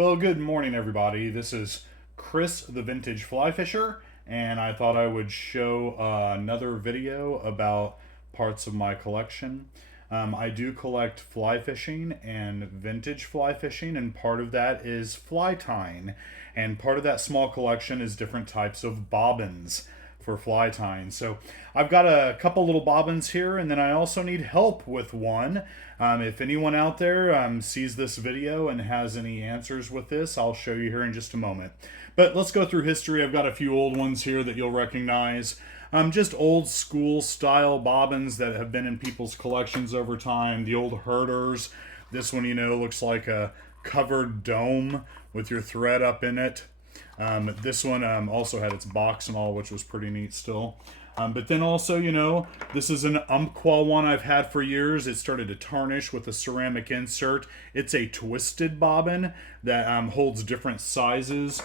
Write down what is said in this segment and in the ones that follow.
Well, good morning, everybody. This is Chris, the Vintage Fly Fisher, and I thought I would show another video about parts of my collection. I do collect fly fishing and vintage fly fishing, and part of that is fly tying. And part of that small collection is different types of bobbins for fly tying. So I've got a couple little bobbins here, and then I also need help with one. If anyone out there sees this video and has any answers with this, I'll show you here in just a moment. But let's go through history. I've got a few old ones here that you'll recognize. Just old school style bobbins that have been in people's collections over time. The old herders. This one, looks like a covered dome with your thread up in it. This one also had its box and all, which was pretty neat still. But then also, this is an Umpqua one I've had for years. It started to tarnish with a ceramic insert. It's a twisted bobbin that holds different sizes.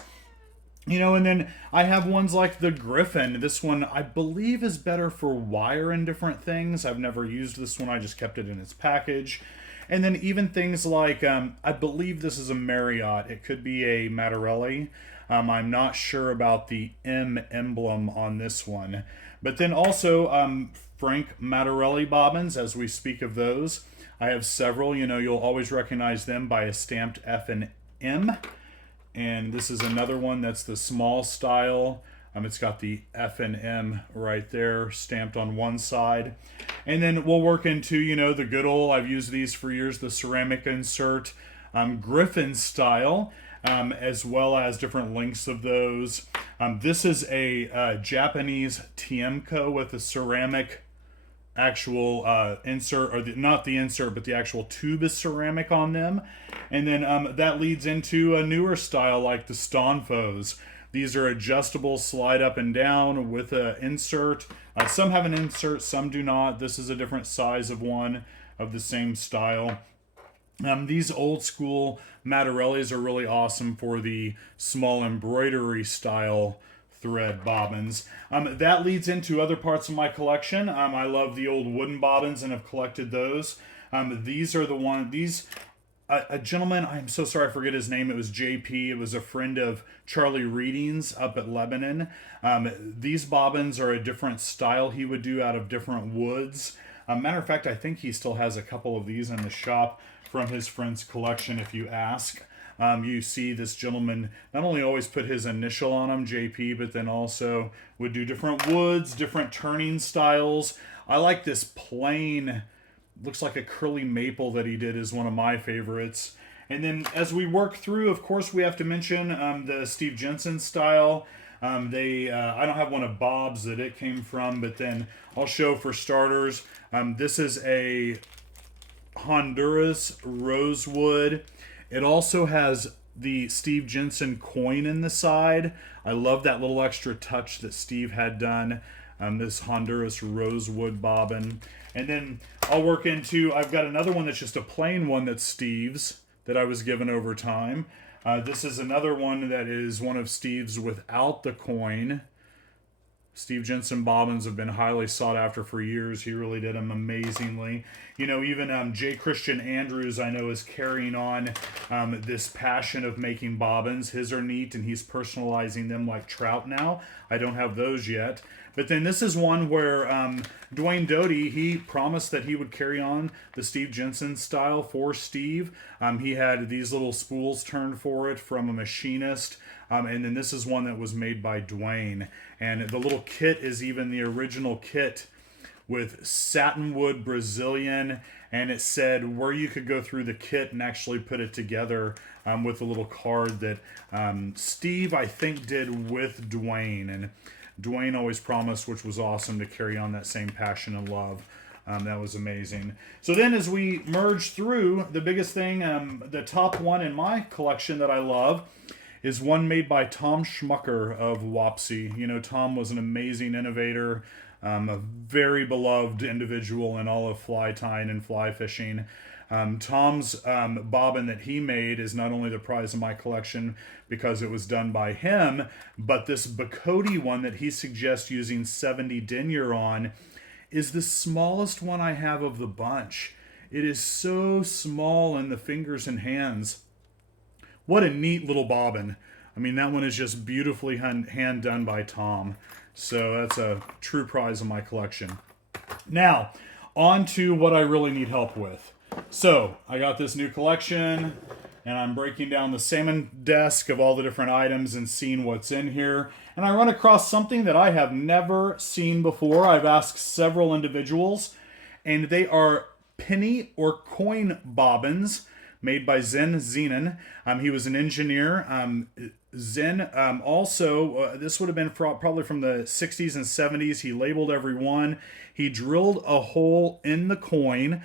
And then I have ones like the Griffin. This one I believe is better for wire and different things. I've never used this one. I just kept it in its package. And then even things like, I believe this is a Marriott. It could be a Matarelli. I'm not sure about the M emblem on this one. But then also Frank Matarelli bobbins, as we speak of those. I have several. You'll always recognize them by a stamped F and M. And this is another one that's the small style. It's got the F and M right there stamped on one side. And then we'll work into, the good old, I've used these for years, the ceramic insert Griffin style, as well as different lengths of those. This is a Japanese Tiemco with a ceramic actual insert, or not the insert, but the actual tube is ceramic on them. And then that leads into a newer style like the Stonfos. These are adjustable, slide up and down with an insert. Some have an insert, some do not. This is a different size of one of the same style. These old school Matarellis are really awesome for the small embroidery style thread bobbins. That leads into other parts of my collection. I love the old wooden bobbins and have collected those. These are the one. A gentleman, I'm so sorry I forget his name. It was JP. It was a friend of Charlie Reading's up at Lebanon. These bobbins are a different style he would do out of different woods. Matter of fact, I think he still has a couple of these in the shop from his friend's collection if you ask. You see this gentleman not only always put his initial on them, JP, but then also would do different woods, different turning styles. I like this plain, looks like a curly maple that he did is one of my favorites. And then as we work through, of course, we have to mention the Steve Jensen style. I don't have one of Bob's that it came from, but then I'll show for starters. This is a Honduras rosewood. It also has the Steve Jensen coin in the side. I love that little extra touch that Steve had done. This Honduras rosewood bobbin. And then I'll work into, I've got another one that's just a plain one that's Steve's that I was given over time. This is another one that is one of Steve's without the coin. Steve Jensen bobbins have been highly sought after for years. He really did them amazingly. Even J. Christian Andrews, I know, is carrying on this passion of making bobbins. His are neat, and he's personalizing them like trout now. I don't have those yet. But then this is one where Dwayne Doty, he promised that he would carry on the Steve Jensen style for Steve. He had these little spools turned for it from a machinist. And then this is one that was made by Dwayne. And the little kit is even the original kit with satinwood Brazilian. And it said where you could go through the kit and actually put it together with a little card that Steve, I think, did with Dwayne. And Dwayne always promised, which was awesome, to carry on that same passion and love. That was amazing. So then as we merge through, the biggest thing, the top one in my collection that I love is one made by Tom Schmucker of Wapsie. Tom was an amazing innovator, a very beloved individual in all of fly tying and fly fishing. Tom's bobbin that he made is not only the prize of my collection because it was done by him, but this Bacote one that he suggests using 70 denier on is the smallest one I have of the bunch. It is so small in the fingers and hands. What a neat little bobbin. I mean, that one is just beautifully hand done by Tom. So that's a true prize in my collection. Now, on to what I really need help with. So, I got this new collection, and I'm breaking down the salmon desk of all the different items and seeing what's in here. And I run across something that I have never seen before. I've asked several individuals, and they are penny or coin bobbins made by Zenn Zenon. He was an engineer. Zenn also, this would have been probably from the 60s and 70s. He labeled every one. He drilled a hole in the coin.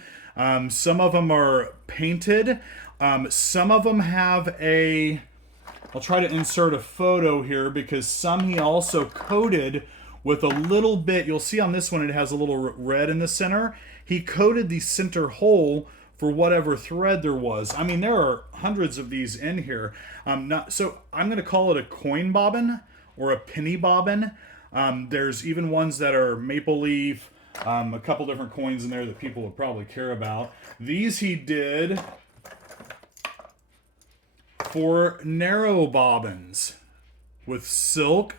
Some of them are painted. Some of them have a... I'll try to insert a photo here because some he also coated with a little bit. You'll see on this one it has a little red in the center. He coated the center hole for whatever thread there was. I mean, there are hundreds of these in here. So I'm going to call it a coin bobbin or a penny bobbin. There's even ones that are maple leaf, a couple different coins in there that people would probably care about. These he did for narrow bobbins with silk.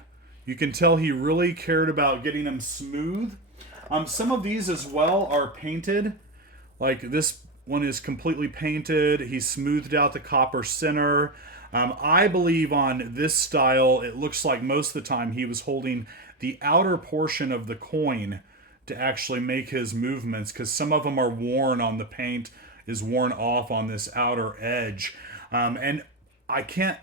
You can tell he really cared about getting them smooth. Some of these as well are painted. Like this one is completely painted. He smoothed out the copper center. I believe on this style, it looks like most of the time he was holding the outer portion of the coin to actually make his movements, because some of them are worn on the paint, is worn off on this outer edge. And I can't,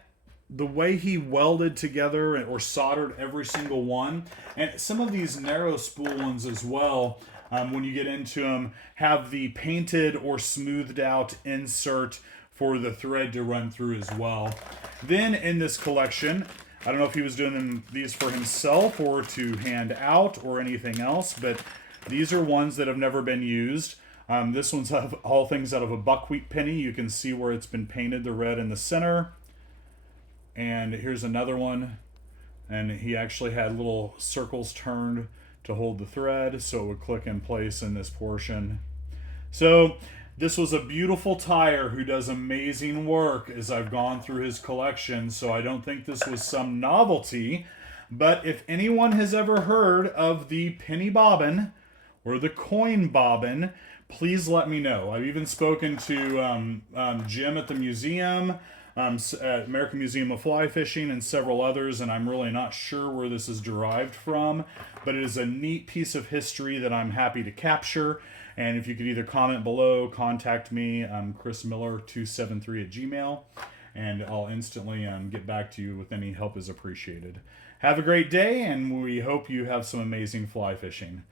the way he welded together or soldered every single one, and some of these narrow spool ones as well, when you get into them, have the painted or smoothed out insert for the thread to run through as well. Then in this collection, I don't know if he was doing these for himself or to hand out or anything else, but these are ones that have never been used. This one's all things out of a buckwheat penny. You can see where it's been painted, the red in the center. And here's another one. And he actually had little circles turned to hold the thread so it would click in place in this portion. So this was a beautiful tyer who does amazing work as I've gone through his collection. So I don't think this was some novelty. But if anyone has ever heard of the penny bobbin or the coin bobbin, please let me know. I've even spoken to Jim at the museum, American Museum of Fly Fishing, and several others, and I'm really not sure where this is derived from, but it is a neat piece of history that I'm happy to capture. And if you could either comment below, contact me, chrismiller273@gmail, and I'll instantly get back to you with any help is appreciated. Have a great day, and we hope you have some amazing fly fishing.